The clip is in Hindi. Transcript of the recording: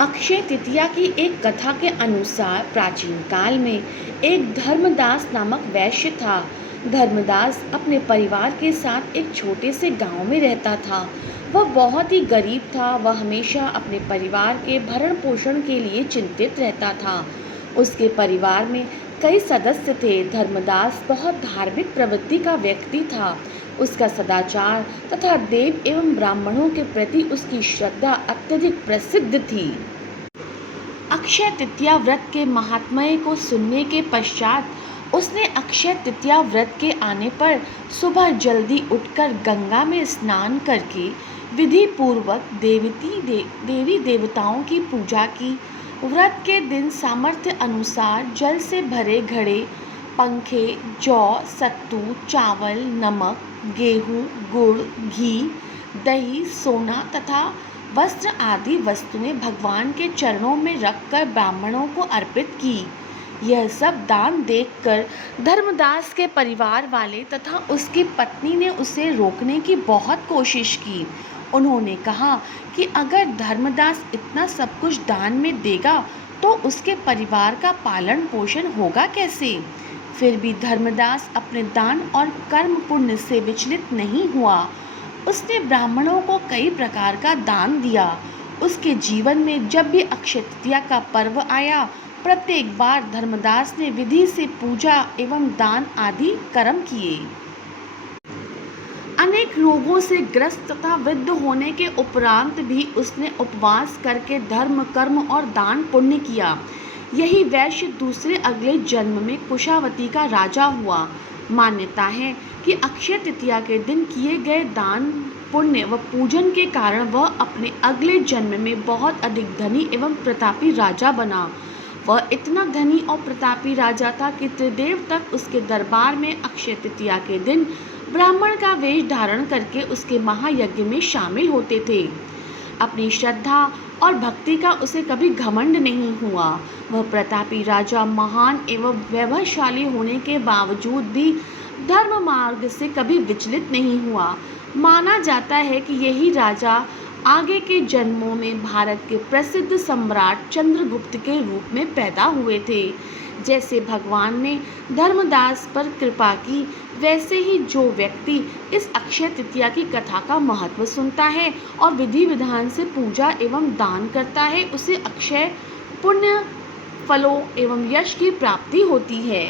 अक्षय तृतीया की एक कथा के अनुसार प्राचीन काल में एक धर्मदास नामक वैश्य था। धर्मदास अपने परिवार के साथ एक छोटे से गांव में रहता था। वह बहुत ही गरीब था। वह हमेशा अपने परिवार के भरण पोषण के लिए चिंतित रहता था। उसके परिवार में कई सदस्य थे। धर्मदास बहुत धार्मिक प्रवृत्ति का व्यक्ति था। उसका सदाचार तथा देव एवं ब्राह्मणों के प्रति उसकी श्रद्धा अत्यधिक प्रसिद्ध थी। अक्षय तृतीया व्रत के महात्म्य को सुनने के पश्चात उसने अक्षय तृतीया व्रत के आने पर सुबह जल्दी उठकर गंगा में स्नान करके विधि पूर्वक देवी देवताओं की पूजा की। व्रत के दिन सामर्थ्य अनुसार जल से भरे घड़े, पंखे, जौ, सत्तू, चावल, नमक, गेहूं, गुड़, घी, दही, सोना तथा वस्त्र आदि वस्तुएं भगवान के चरणों में रखकर ब्राह्मणों को अर्पित की। यह सब दान देखकर धर्मदास के परिवार वाले तथा उसकी पत्नी ने उसे रोकने की बहुत कोशिश की। उन्होंने कहा कि अगर धर्मदास इतना सब कुछ दान में देगा तो उसके परिवार का पालन पोषण होगा कैसे। फिर भी धर्मदास अपने दान और कर्म पुण्य से विचलित नहीं हुआ। उसने ब्राह्मणों को कई प्रकार का दान दिया। उसके जीवन में जब भी अक्षय तृतीया का पर्व आया, प्रत्येक बार धर्मदास ने विधि से पूजा एवं दान आदि कर्म किए। अनेक रोगों से ग्रस्त तथा वृद्ध होने के उपरांत भी उसने उपवास करके धर्म, कर्म और दान पुण्य किया। यही वैश्य दूसरे अगले जन्म में कुशावती का राजा हुआ। मान्यता है कि अक्षय तृतीया के दिन किए गए दान, पुण्य व पूजन के कारण वह अपने अगले जन्म में बहुत अधिक धनी एवं प्रतापी राजा बना। वह इतना धनी और प्रतापी राजा था कि त्रिदेव तक उसके दरबार में अक्षय तृतीया के दिन ब्राह्मण का वेश धारण करके उसके महायज्ञ में शामिल होते थे। अपनी श्रद्धा और भक्ति का उसे कभी घमंड नहीं हुआ। वह प्रतापी राजा महान एवं वैभवशाली होने के बावजूद भी धर्म मार्ग से कभी विचलित नहीं हुआ। माना जाता है कि यही राजा आगे के जन्मों में भारत के प्रसिद्ध सम्राट चंद्रगुप्त के रूप में पैदा हुए थे। जैसे भगवान ने धर्मदास पर कृपा की, वैसे ही जो व्यक्ति इस अक्षय तृतीया की कथा का महत्व सुनता है और विधि विधान से पूजा एवं दान करता है, उसे अक्षय पुण्य फलों एवं यश की प्राप्ति होती है।